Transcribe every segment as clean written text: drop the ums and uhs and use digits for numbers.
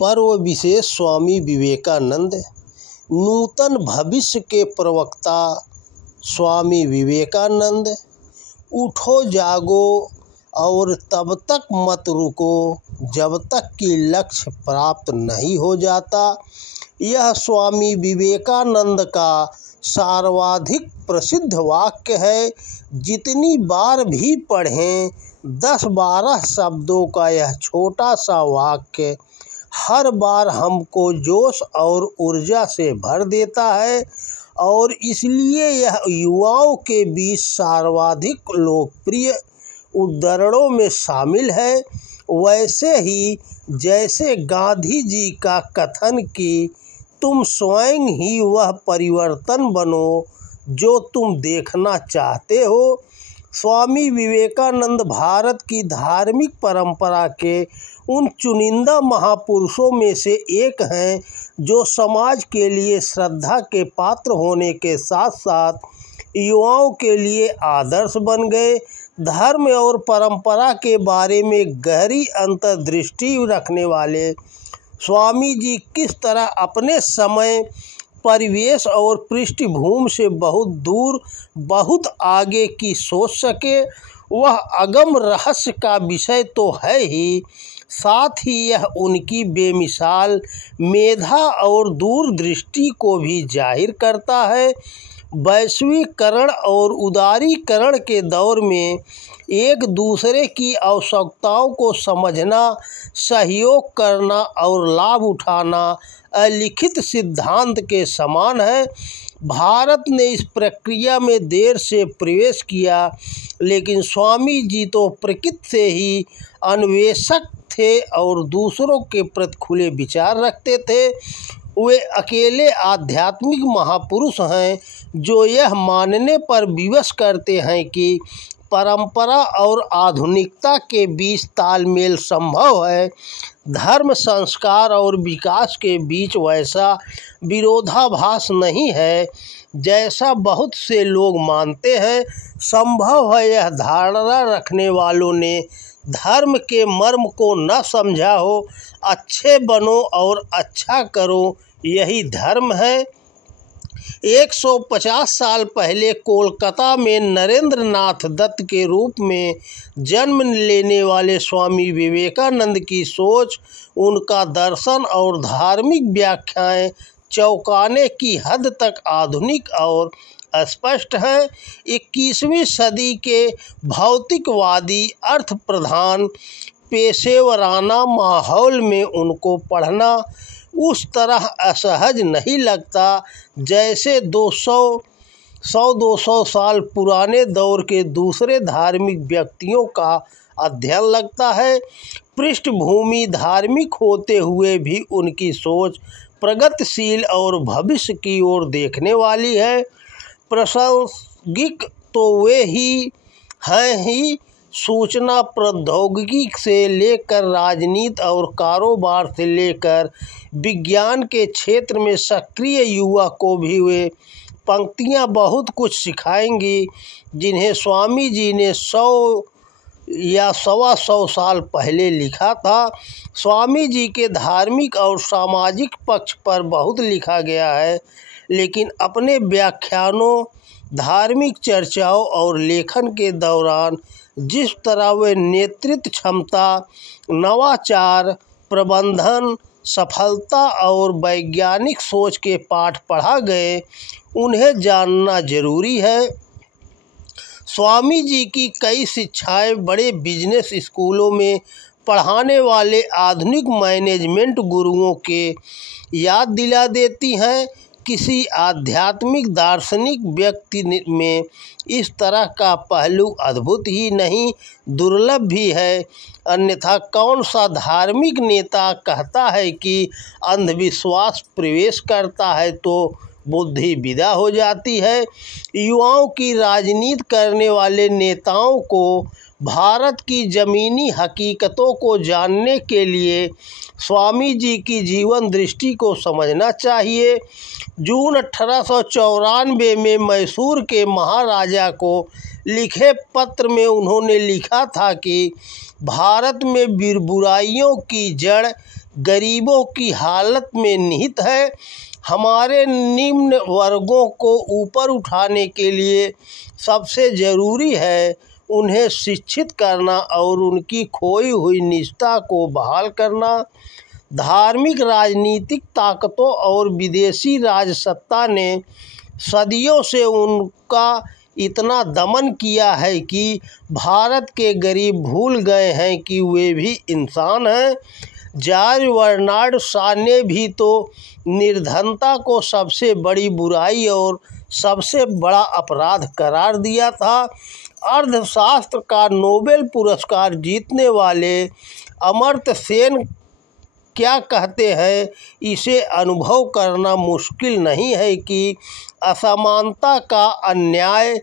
पर्व विशेष स्वामी विवेकानंद। नूतन भविष्य के प्रवक्ता स्वामी विवेकानंद। उठो जागो और तब तक मत रुको जब तक कि लक्ष्य प्राप्त नहीं हो जाता। यह स्वामी विवेकानंद का सर्वाधिक प्रसिद्ध वाक्य है। जितनी बार भी पढ़ें 10-12 शब्दों का यह छोटा सा वाक्य हर बार हमको जोश और ऊर्जा से भर देता है और इसलिए यह युवाओं के बीच सर्वाधिक लोकप्रिय उद्धरणों में शामिल है। वैसे ही जैसे गांधी जी का कथन कि तुम स्वयं ही वह परिवर्तन बनो जो तुम देखना चाहते हो। स्वामी विवेकानंद भारत की धार्मिक परंपरा के उन चुनिंदा महापुरुषों में से एक हैं जो समाज के लिए श्रद्धा के पात्र होने के साथ साथ युवाओं के लिए आदर्श बन गए। धर्म और परंपरा के बारे में गहरी अंतर्दृष्टि रखने वाले स्वामी जी किस तरह अपने समय, परिवेश और पृष्ठभूमि से बहुत दूर, बहुत आगे की सोच सके, वह अगम रहस्य का विषय तो है ही, साथ ही यह उनकी बेमिसाल मेधा और दूरदृष्टि को भी जाहिर करता है। वैश्वीकरण और उदारीकरण के दौर में एक दूसरे की आवश्यकताओं को समझना, सहयोग करना और लाभ उठाना अलिखित सिद्धांत के समान है। भारत ने इस प्रक्रिया में देर से प्रवेश किया, लेकिन स्वामी जी तो प्रकृति से ही अन्वेषक थे और दूसरों के प्रति खुले विचार रखते थे। वे अकेले आध्यात्मिक महापुरुष हैं जो यह मानने पर विवश करते हैं कि परंपरा और आधुनिकता के बीच तालमेल संभव है। धर्म, संस्कार और विकास के बीच वैसा विरोधाभास नहीं है जैसा बहुत से लोग मानते हैं। संभव है यह धारणा रखने वालों ने धर्म के मर्म को न समझा हो। अच्छे बनो और अच्छा करो, यही धर्म है। 150 साल पहले कोलकाता में नरेंद्र नाथ दत्त के रूप में जन्म लेने वाले स्वामी विवेकानंद की सोच, उनका दर्शन और धार्मिक व्याख्याएं चौंकाने की हद तक आधुनिक और स्पष्ट है। 21वीं सदी के भौतिकवादी, अर्थ प्रधान, पेशेवराना माहौल में उनको पढ़ना उस तरह असहज नहीं लगता जैसे 200 साल पुराने दौर के दूसरे धार्मिक व्यक्तियों का अध्ययन लगता है। पृष्ठभूमि धार्मिक होते हुए भी उनकी सोच प्रगतिशील और भविष्य की ओर देखने वाली है। प्रासंगिक तो वे ही हैं ही, सूचना प्रौद्योगिकी से लेकर राजनीति और कारोबार से लेकर विज्ञान के क्षेत्र में सक्रिय युवा को भी वे पंक्तियां बहुत कुछ सिखाएंगी जिन्हें स्वामी जी ने 100 या 125 साल पहले लिखा था। स्वामी जी के धार्मिक और सामाजिक पक्ष पर बहुत लिखा गया है, लेकिन अपने व्याख्यानों, धार्मिक चर्चाओं और लेखन के दौरान जिस तरह वे नेतृत्व क्षमता, नवाचार, प्रबंधन, सफलता और वैज्ञानिक सोच के पाठ पढ़ा गए, उन्हें जानना जरूरी है। स्वामी जी की कई शिक्षाएं बड़े बिजनेस स्कूलों में पढ़ाने वाले आधुनिक मैनेजमेंट गुरुओं के याद दिला देती हैं। किसी आध्यात्मिक दार्शनिक व्यक्ति में इस तरह का पहलू अद्भुत ही नहीं, दुर्लभ भी है। अन्यथा कौन सा धार्मिक नेता कहता है कि अंधविश्वास प्रवेश करता है तो बुद्धि विदा हो जाती है। युवाओं की राजनीति करने वाले नेताओं को भारत की ज़मीनी हकीकतों को जानने के लिए स्वामी जी की जीवन दृष्टि को समझना चाहिए। जून 1894 में मैसूर के महाराजा को लिखे पत्र में उन्होंने लिखा था कि भारत में बुराइयों की जड़ गरीबों की हालत में निहित है। हमारे निम्न वर्गों को ऊपर उठाने के लिए सबसे ज़रूरी है उन्हें शिक्षित करना और उनकी खोई हुई निष्ठा को बहाल करना। धार्मिक राजनीतिक ताकतों और विदेशी राजसत्ता ने सदियों से उनका इतना दमन किया है कि भारत के गरीब भूल गए हैं कि वे भी इंसान हैं। जॉर्ज बर्नार्ड शॉ ने भी तो निर्धनता को सबसे बड़ी बुराई और सबसे बड़ा अपराध करार दिया था। अर्थशास्त्र का नोबेल पुरस्कार जीतने वाले अमर्त्य सेन क्या कहते हैं, इसे अनुभव करना मुश्किल नहीं है कि असमानता का अन्याय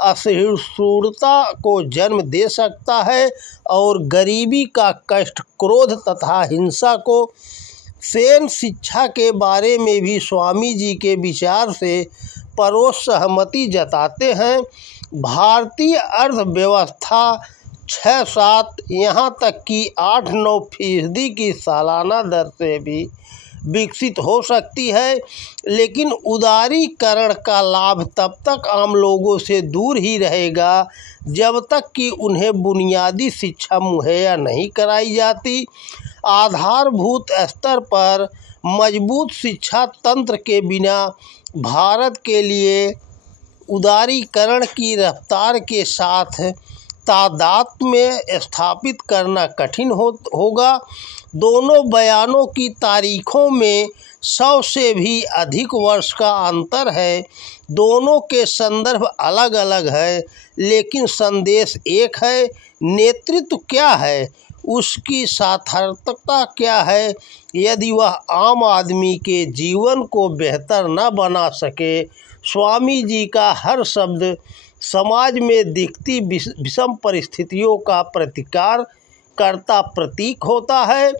असहिष्णुता को जन्म दे सकता है और गरीबी का कष्ट क्रोध तथा हिंसा को। सेन शिक्षा के बारे में भी स्वामी जी के विचार से परोक्ष सहमति जताते हैं। भारतीय अर्थव्यवस्था 6-7 यहाँ तक कि 8-9% की सालाना दर से भी विकसित हो सकती है, लेकिन उदारीकरण का लाभ तब तक आम लोगों से दूर ही रहेगा जब तक कि उन्हें बुनियादी शिक्षा मुहैया नहीं कराई जाती। आधारभूत स्तर पर मजबूत शिक्षा तंत्र के बिना भारत के लिए उदारीकरण की रफ्तार के साथ तादाद में स्थापित करना कठिन होगा। दोनों बयानों की तारीखों में 100 से भी अधिक वर्ष का अंतर है। दोनों के संदर्भ अलग अलग है, लेकिन संदेश एक है। नेतृत्व क्या है, उसकी सार्थकता क्या है, यदि वह आम आदमी के जीवन को बेहतर न बना सके। स्वामी जी का हर शब्द समाज में दिखती विषम परिस्थितियों का प्रतिकार करता प्रतीक होता है।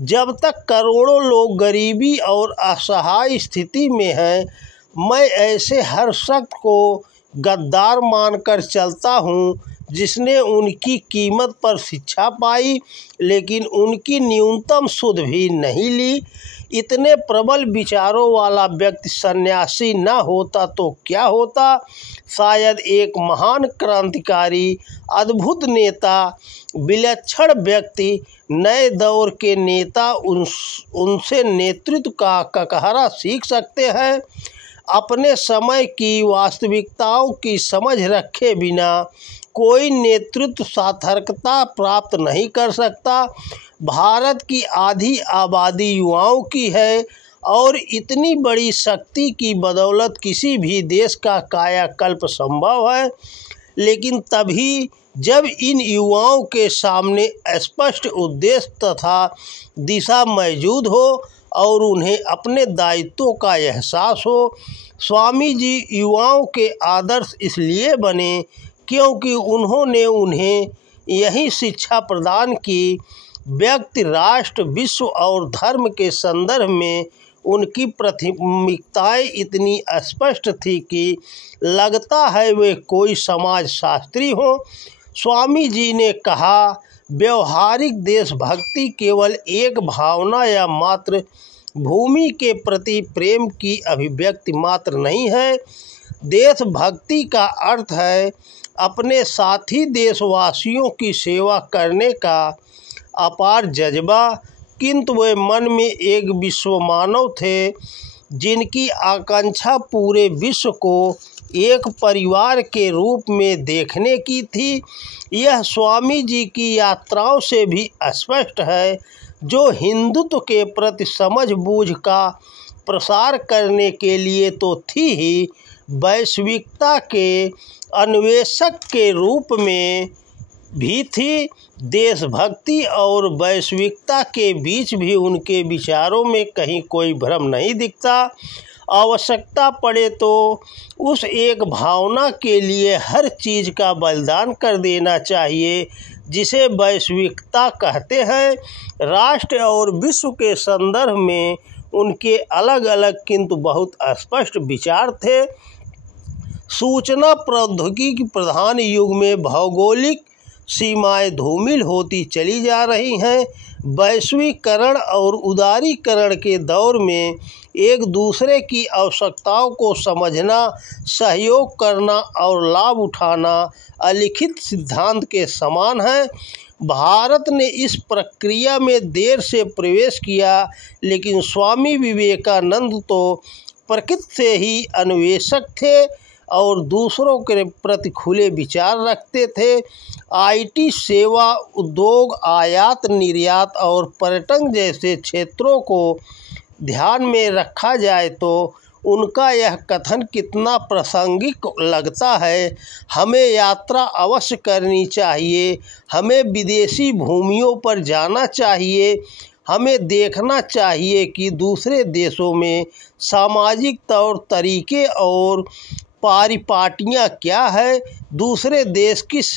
जब तक करोड़ों लोग गरीबी और असहाय स्थिति में हैं, मैं ऐसे हर शख्स को गद्दार मानकर चलता हूँ जिसने उनकी कीमत पर शिक्षा पाई लेकिन उनकी न्यूनतम सुध भी नहीं ली। इतने प्रबल विचारों वाला व्यक्ति सन्यासी न होता तो क्या होता? शायद एक महान क्रांतिकारी, अद्भुत नेता, विलक्षण व्यक्ति, नए दौर के नेता उनसे नेतृत्व का ककहरा सीख सकते हैं। अपने समय की वास्तविकताओं की समझ रखे बिना कोई नेतृत्व सार्थकता प्राप्त नहीं कर सकता। भारत की आधी आबादी युवाओं की है और इतनी बड़ी शक्ति की बदौलत किसी भी देश का कायाकल्प संभव है, लेकिन तभी जब इन युवाओं के सामने स्पष्ट उद्देश्य तथा दिशा मौजूद हो और उन्हें अपने दायित्वों का एहसास हो। स्वामी जी युवाओं के आदर्श इसलिए बने क्योंकि उन्होंने उन्हें यही शिक्षा प्रदान की। व्यक्ति, राष्ट्र, विश्व और धर्म के संदर्भ में उनकी प्राथमिकताएं इतनी स्पष्ट थी कि लगता है वे कोई समाजशास्त्री हों। स्वामी जी ने कहा, व्यवहारिक देशभक्ति केवल एक भावना या मात्र भूमि के प्रति प्रेम की अभिव्यक्ति मात्र नहीं है। देशभक्ति का अर्थ है अपने साथी देशवासियों की सेवा करने का अपार जज्बा। किंतु वे मन में एक विश्व मानव थे जिनकी आकांक्षा पूरे विश्व को एक परिवार के रूप में देखने की थी। यह स्वामी जी की यात्राओं से भी स्पष्ट है, जो हिंदुत्व के प्रति समझ बूझ का प्रसार करने के लिए तो थी ही, वैश्विकता के अन्वेषक के रूप में भी थी। देशभक्ति और वैश्विकता के बीच भी उनके विचारों में कहीं कोई भ्रम नहीं दिखता। आवश्यकता पड़े तो उस एक भावना के लिए हर चीज़ का बलिदान कर देना चाहिए जिसे वैश्विकता कहते हैं। राष्ट्र और विश्व के संदर्भ में उनके अलग अलग किंतु बहुत स्पष्ट विचार थे। सूचना प्रौद्योगिकी प्रधान युग में भौगोलिक सीमाएं धूमिल होती चली जा रही हैं। वैश्वीकरण और उदारीकरण के दौर में एक दूसरे की आवश्यकताओं को समझना, सहयोग करना और लाभ उठाना अलिखित सिद्धांत के समान है। भारत ने इस प्रक्रिया में देर से प्रवेश किया, लेकिन स्वामी विवेकानंद तो प्रकृति से ही अन्वेषक थे और दूसरों के प्रति खुले विचार रखते थे। आईटी, सेवा उद्योग, आयात निर्यात और पर्यटन जैसे क्षेत्रों को ध्यान में रखा जाए तो उनका यह कथन कितना प्रासंगिक लगता है। हमें यात्रा अवश्य करनी चाहिए, हमें विदेशी भूमियों पर जाना चाहिए, हमें देखना चाहिए कि दूसरे देशों में सामाजिक तौर तरीके और परिपाटियाँ क्या है, दूसरे देश किस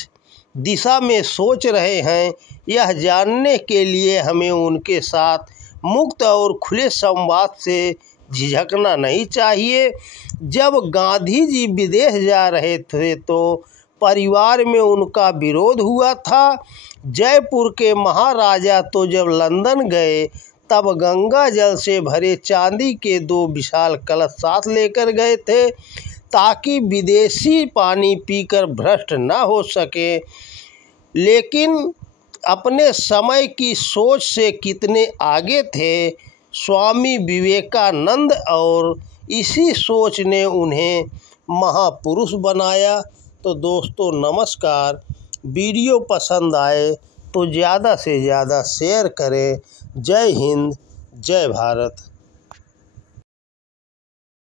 दिशा में सोच रहे हैं। यह जानने के लिए हमें उनके साथ मुक्त और खुले संवाद से झिझकना नहीं चाहिए। जब गांधी जी विदेश जा रहे थे तो परिवार में उनका विरोध हुआ था। जयपुर के महाराजा तो जब लंदन गए तब गंगा जल से भरे चांदी के 2 विशाल कलश साथ लेकर गए थे ताकि विदेशी पानी पीकर भ्रष्ट न हो सके। लेकिन अपने समय की सोच से कितने आगे थे स्वामी विवेकानंद, और इसी सोच ने उन्हें महापुरुष बनाया। तो दोस्तों नमस्कार, वीडियो पसंद आए तो ज़्यादा से ज़्यादा शेयर करें। जय हिंद, जय भारत।